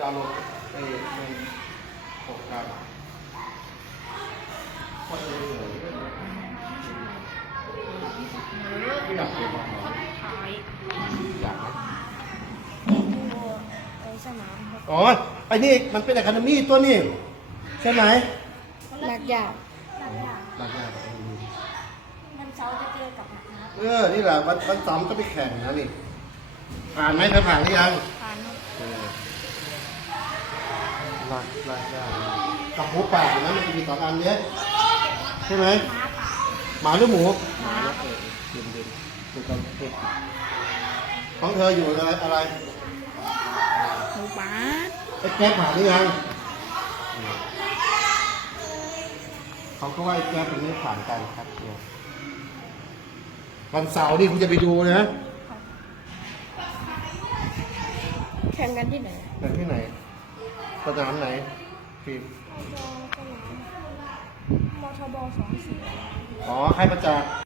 จะลงเอ้ยมันตกกันคนเลยเลยไม่อยากเก็บมาหรอถ่ายอยากไหมไอ้สนามครับอ๋อไอ้นี่มันเป็นอะคาเดมี่ตัวนี่ใช่ไหมหนักยากหลักยากมันเช้าจะเจอกับหนักนะเออ นี่แหละวันวันเสาร์ก็ไปแข่งนะนี่ ผ่านไหมเธอผ่านหรือยังผ่านครับ เออ ลากลากได้กับหมูป่านะมันจะมีสองอันเนี้ยใช่ไหมหมาหรือหมูม้าเออเด่นเด่นดูกันเด็กของเธออยู่อะไรอะไรหมูม้าไอ้แก๊ปผ่านหรือยังเขาก็ว่าไอ้แก๊ปเป็นไม่ผ่านกันครับเนี่ยวันเสาร์นี่คุณจะไปดูนะแข่งกันที่ไหนแต่งที่ไหน สนามไหนฟิล์มมทบสองสี่อ๋อใครประจักษ์